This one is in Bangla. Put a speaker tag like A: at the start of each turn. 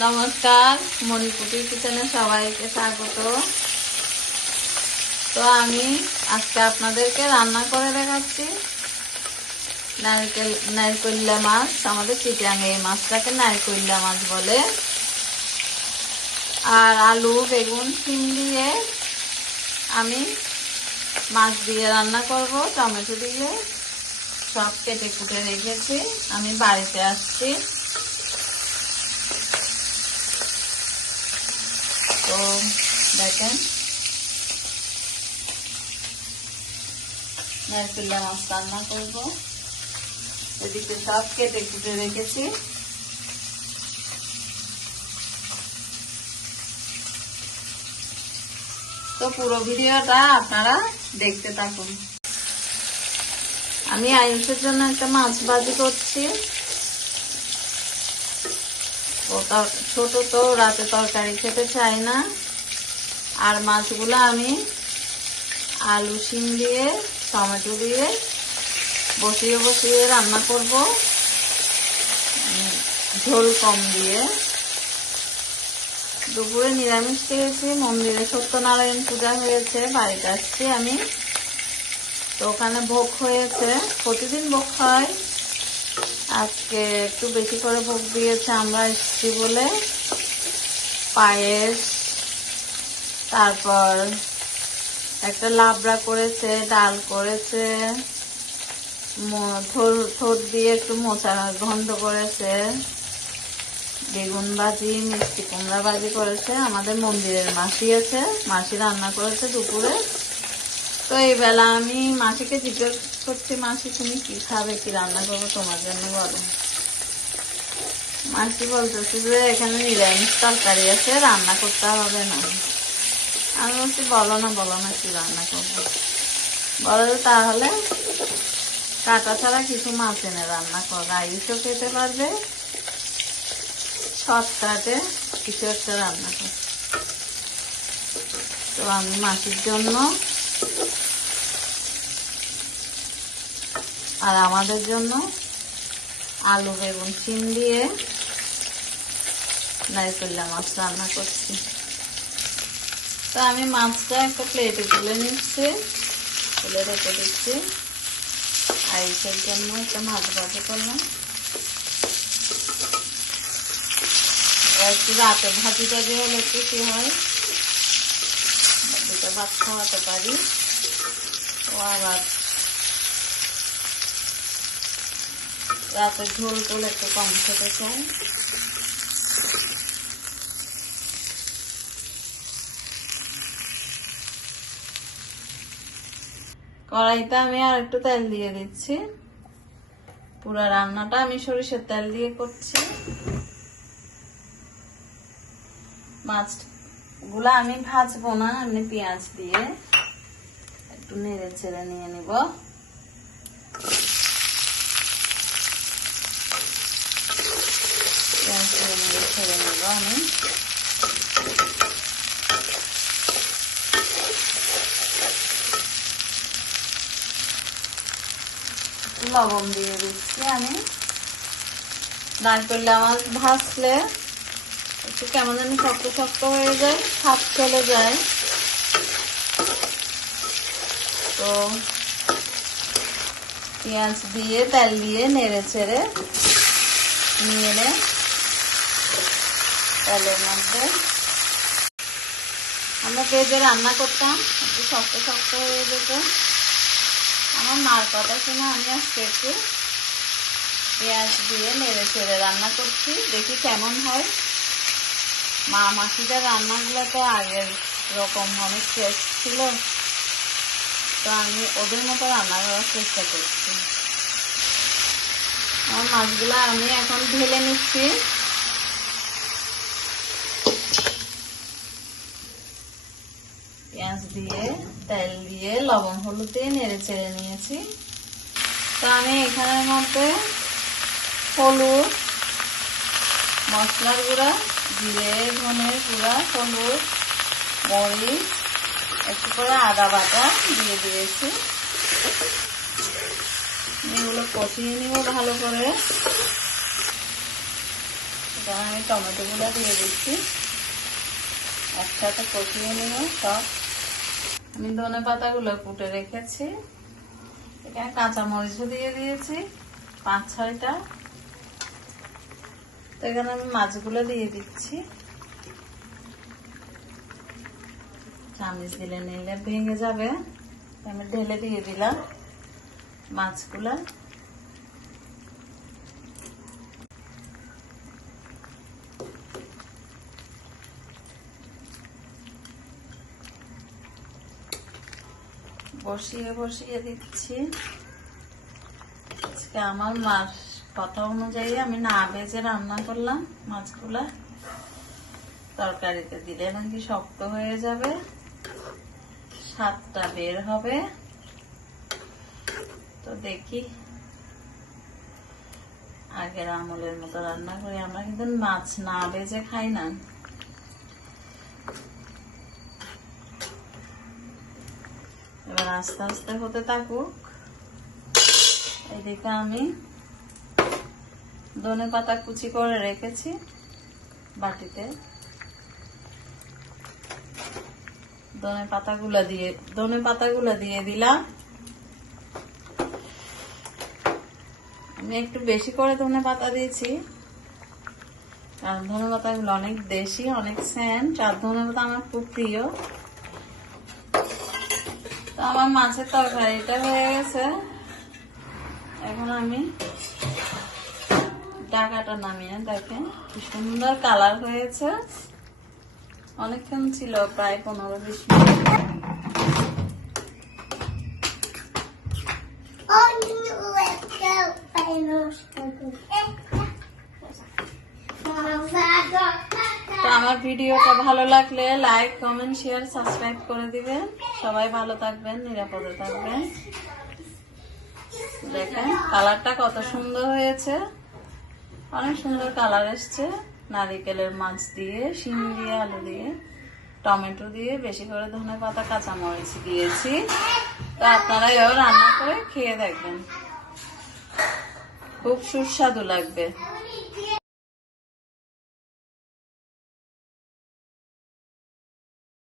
A: নমস্কার মণিপুটি কিচেনে সবাইকে স্বাগত। তো আমি আজকে আপনাদেরকে রান্না করে দেখাচ্ছি। নারকেল, নারকল্লা মাছ, আমাদের চিটাং এই মাছটাকে নারকল্লা মাছ বলে। আর আলু, বেগুন সিম দিয়ে আমি মাছ দিয়ে রান্না করব, টমেটো দিয়ে। সব কেটে কুটে রেখেছি। আমি বাড়িতে আসছি। তো দেখেন নারকেল্লা মাছ রান্না করব এদিকে সব কেটে কুটে রেখেছি তো পুরো ভিডিওটা আপনারা দেখতে থাকুন। আমি আয়ুষের জন্য একটা মাছ ভাজি করছি। ওটা ছোট তো রাতে তরকারি খেতে চাই না। আর মাছগুলো আমি আলু, শিম দিয়ে, টমেটো দিয়ে বসিয়ে বসিয়ে রান্না করব। ঝোল কম দিয়ে। দুপুরে নিরামিষ খেয়েছি, মন্দিরে সত্যনারায়ণ পূজা হয়েছে, বাড়িতে আসছি আমি। তো ওখানে ভোগ হয়েছে, প্রতিদিন ভোগ হয়। আজকে একটু বেশি করে ভোগ দিয়েছে, আমরা এসেছি বলে। পায়েস, তারপর একটা লাবড়া করেছে, ডাল করেছে থোর দিয়ে একটু মোচা ঘন্ট করেছে, বেগুন ভাজি, মিষ্টি কুমড়া ভাজি করেছে। আমাদের মন্দিরের মাসি আছে, মাসি রান্না করেছে দুপুরে। তো এই বেলা আমি মাসিকে জিজ্ঞেস করছি, মাসি, তুমি কি খাবে, কি রান্না করব তোমার জন্য বলো? মাসি বলতেছে যে, এখানে নিরামিষ তরকারি আছে, রান্না করতে হবে না। আমি বলছি, বলো না বলো না, কি রান্না করব? বলো তাহলে কাটা ছাড়া কিছু মাছ এনে রান্না কর। আয়ুষও খেতে পারবে শর্টকাটে কিছু একটা রান্না কর। তো আমি মাসির জন্য আর আমাদের জন্য আলু, বেগুন সিম দিয়ে নারকেল্লা মাছ রান্না করছি। তো আমি মাছটা একটা প্লেটে তুলে নিচ্ছি, তুলে রেখে দিচ্ছি। আইসের জন্য একটা মাছ ভাজি করলাম। একটু রাতে ভাজি টাজি হলে একটু কি হয়? দুটো ভাত খাওয়াতে পারি। ও আবার রাতে ঝোল টোল একটু কম খেতে চাই। কড়াইতে আমি আর একটু তেল দিয়ে দিচ্ছি। পুরো রান্নাটা আমি সরিষার তেল দিয়ে করছি। মাছগুলা আমি ভাজবো না, এমনি পেঁয়াজ দিয়ে। একটু নেড়ে ছেড়ে নিয়ে নিব পেঁয়াজ ছেড়ে নিব আমি লবণ দিয়ে দিচ্ছি আমি। নারকেল্লা মাছ ভাজলে একটু কেমন যেন শক্ত শক্ত হয়ে যায় হাত চলে যায়। তো পেঁয়াজ দিয়ে, তেল দিয়ে নেড়ে ছেড়ে নিয়ে তেলের মধ্যে। আমরা পেঁয়াজে রান্না করতাম, একটু শক্ত শক্ত হয়ে যেত। আমার মার কথা শুনে আমি আজকে একটু পেঁয়াজ দিয়ে নেড়ে ছেড়ে রান্না করছি, দেখি কেমন হয়। মা মাসিদের রান্নাগুলো তো আগের রকম অনেক টেস্ট ছিল, তো আমি ওদের মতো রান্না করার চেষ্টা করছি। আমার মাছগুলো আমি এখন ঢেলে নিচ্ছি পেঁয়াজ দিয়ে তেল দিয়ে লবণ হলুদ দিয়ে নেড়ে চেড়ে নিয়েছি। তো আমি এখানের মধ্যে হলুদ, মশলার গুঁড়া, জিরে, ধনের গুঁড়া, হলুদ, মরিচ, একটু করে আদা বাটা দিয়ে দিয়েছি। এগুলো কষিয়ে নিব ভালো করে। আমি টমেটোগুলো দিয়ে দিচ্ছি। একসাথে কষিয়ে নেব সব। আমি ধনে পাতাগুলো কুটে রেখেছি। এখানে কাঁচা মরিচও দিয়ে দিয়েছি, পাঁচ, ছয়টা। তো এখানে আমি মাছগুলো দিয়ে দিচ্ছি। চামিচ দিলে নিলে ভেঙে যাবে। আমি ঢেলে দিয়ে দিলাম মাছগুলা। বসিয়ে বসিয়ে দিচ্ছি। আজকে আমার মাছ কথা অনুযায়ী আমি না ভেজে রান্না করলাম মাছগুলা। তরকারিতে দিলে নাকি শক্ত হয়ে যাবে। স্বাদটা বের হবে। তো দেখি। আগের আমলের মতো রান্না করি। আমরা কিন্তু মাছ না ভেজে খাই না। এবার আস্তে আস্তে হতে থাকুক এদিকে আমি ধনে পাতা কুচি করে রেখেছি বাটিতে ধনে পাতাগুলো দিয়ে ধনে পাতাগুলো দিয়ে দিলাম আমি একটু বেশি করে ধনে পাতা দিয়েছি। কারণ ধনে পাতাগুলো অনেক দেশি, অনেক সেন্ট আর ধনে পাতা আমার খুব প্রিয়। আমার মাছের তরকারিটা হয়ে গেছে। এখন আমি ডাকাটা নামিয়ে দেখেন সুন্দর কালার হয়েছে। অনেকক্ষণ ছিল, প্রায় পনেরো বিশ মিনিট। আমার ভিডিওটা ভালো লাগলে লাইক কমেন্ট শেয়ার সাবস্ক্রাইব করে দিবেন। সবাই ভালো থাকবেন, নিরাপদে থাকবেন। দেখেন, কালারটা কত সুন্দর হয়েছে। অনেক সুন্দর কালার এসছে। নারিকেলের মাছ দিয়ে, শিম দিয়ে, আলু দিয়ে, টমেটো দিয়ে, বেশি করে ধনে পাতা, কাঁচামরিচ দিয়েছি। তো আপনারা এও রান্না করে খেয়ে দেখবেন। খুব সুস্বাদু লাগবে।